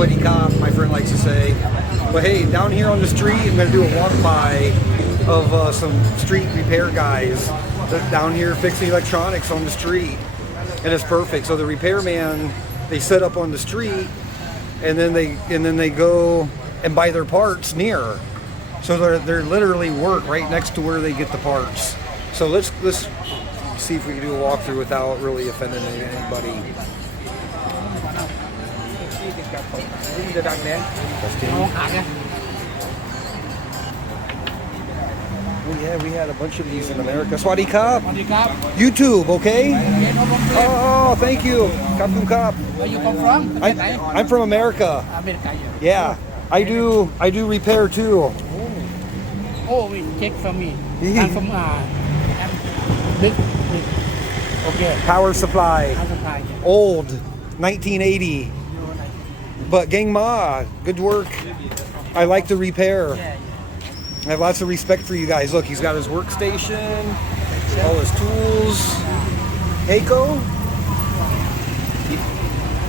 sweaty cop, my friend likes to say. But hey, down here on the street, I'm going to do a walk-by of some street repair guys down here fixing electronics on the street. And it's perfect. So the repairman, they set up on the street, and then they go and buy their parts near. So they're literally work right next to where they get the parts. So let's see if we can do a walkthrough without really offending anybody. Oh yeah, we had a bunch of these in America. Swadee Kap. YouTube, okay? Oh, thank you. Kapung Kap. Where you come from? I'm from America. Yeah, I do repair too. Oh, we check from me. I'm from big. Okay. Power supply. Old, 1980. But Gang Ma, good work. I like the repair. I have lots of respect for you guys. Look, he's got his workstation, all his tools. Heiko.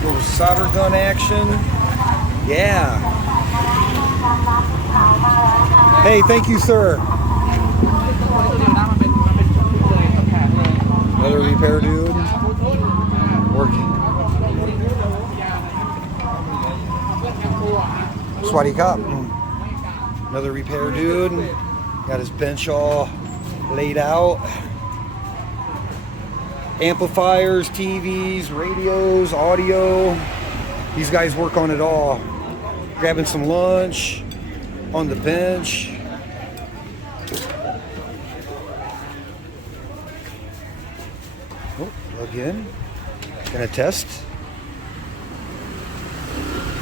Little solder gun action. Yeah. Hey, thank you, sir. Another repair dude. Working. Swadee Kap. Another repair dude. Got his bench all laid out. Amplifiers, TVs, radios, audio. These guys work on it all. Grabbing some lunch on the bench. Oh, plug in. Gonna test.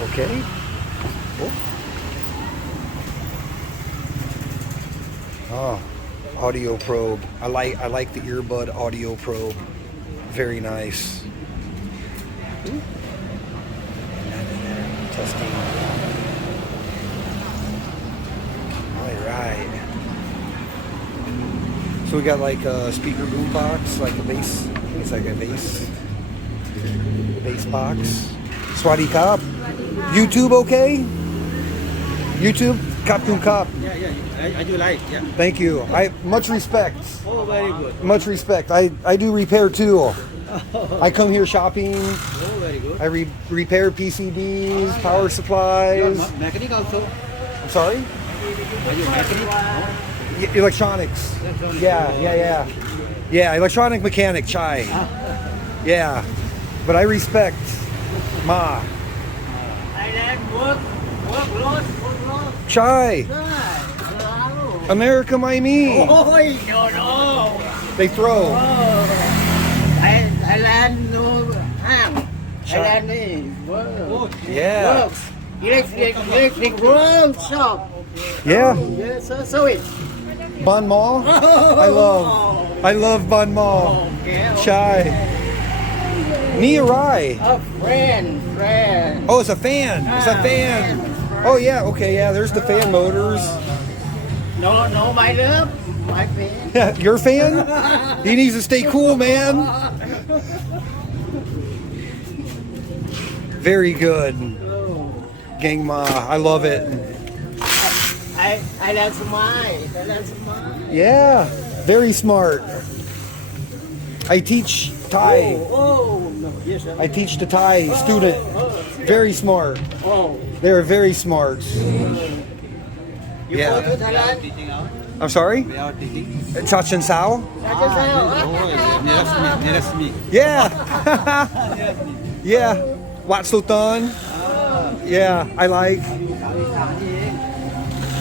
Okay. Oh, audio probe. I like the earbud audio probe. Very nice. Ooh. Testing. All right. So we got like a speaker boom box, like a bass. It's like a bass box. Swadee Kap. YouTube okay? YouTube? Kapung Kap. Yeah, I do like, yeah. Thank you. Much respect. Oh, very good. Much respect. I do repair too. I come here shopping. Oh, very good. I repair PCBs, power supplies. Mechanic also? I'm sorry? Are you mechanic? Electronics. Yeah. Yeah, electronic mechanic, Chai. Yeah. But I respect Ma. Chai. America, my me. Oh, no. They throw. Thailand no ham. Thailand Yeah. works. Electric workshop. Yeah. Yes, so it. Bhon Moh. I love Bhon Moh. Okay. Chai. Niarai. A friend. Oh, it's a fan. It's a fan. Oh yeah. Okay. Yeah. There's the fan motors. No, my love. My friend. Yeah, your fan? He needs to stay cool, man. Very good. Gang Ma, I love it. I learned smile. Yeah, very smart. I teach Thai. No, yes, sir. I teach the Thai student. Very smart. They're very smart. You Yeah. go to Thailand? I'm sorry? Chachin Sao? Nearest me. Yeah. Yeah. Wat Sultan. Yeah, I like.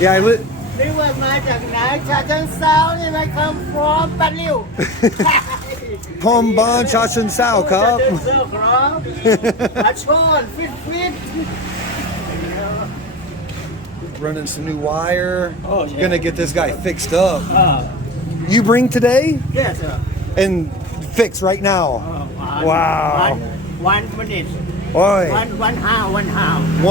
Yeah, I lit. นี่ว่ามาจากไหนชาเชิงเซานี่มาคำพร้อมปันริ้ว Pom Bon Chachin Sao ครับ ชาเชิงเซาครับอาชอนฟิต Running some new wire. Oh, yeah. Gonna get this guy fixed up. You bring today yes sir and fix right now. Wow. 1 minute Oi. one hour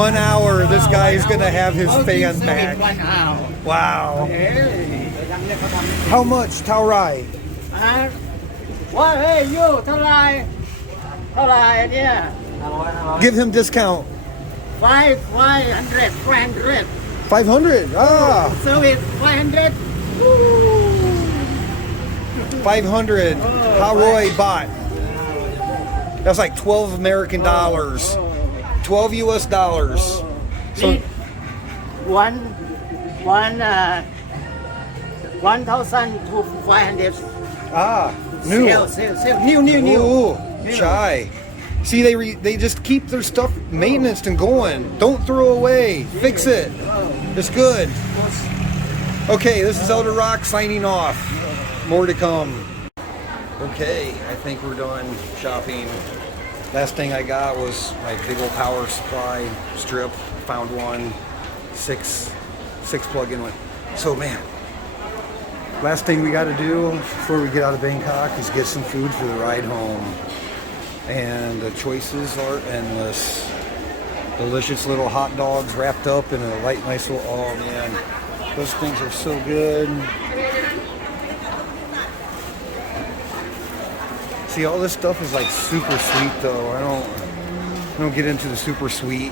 1 hour. This guy is gonna have his fan back. 1 hour Wow. How much, Tao Rai? ว่าเฮ้ยยูเท่าไรเนี่ย Give him discount. 500, 500. 500. Ah, Service 500. 500. Haroy baht. That's like 12 American dollars. 12 US dollars. So One, 1,500. new. Sale. New. Ooh, chai. See, they just keep their stuff maintenance and going. Don't throw away. Fix it. It's good. Okay, this is Elder Rock signing off. More to come. Okay, I think we're done shopping. Last thing I got was my big old power supply strip. Found one, six plug-in one. So man, last thing we got to do before we get out of Bangkok is get some food for the ride home. And the choices are endless. Delicious little hot dogs wrapped up in a light, nice little, oh man, those things are so good. See, all this stuff is like super sweet though. I don't get into the super sweet.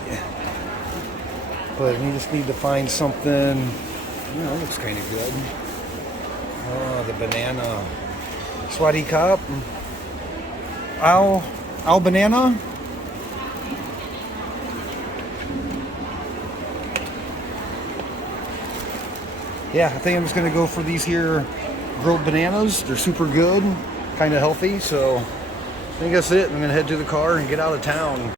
But we just need to find something, you know, that looks kind of good. Oh, the banana. Swati Cup. Al banana. Yeah, I think I'm just gonna go for these here grilled bananas. They're super good, kind of healthy. So I think that's it. I'm gonna head to the car and get out of town.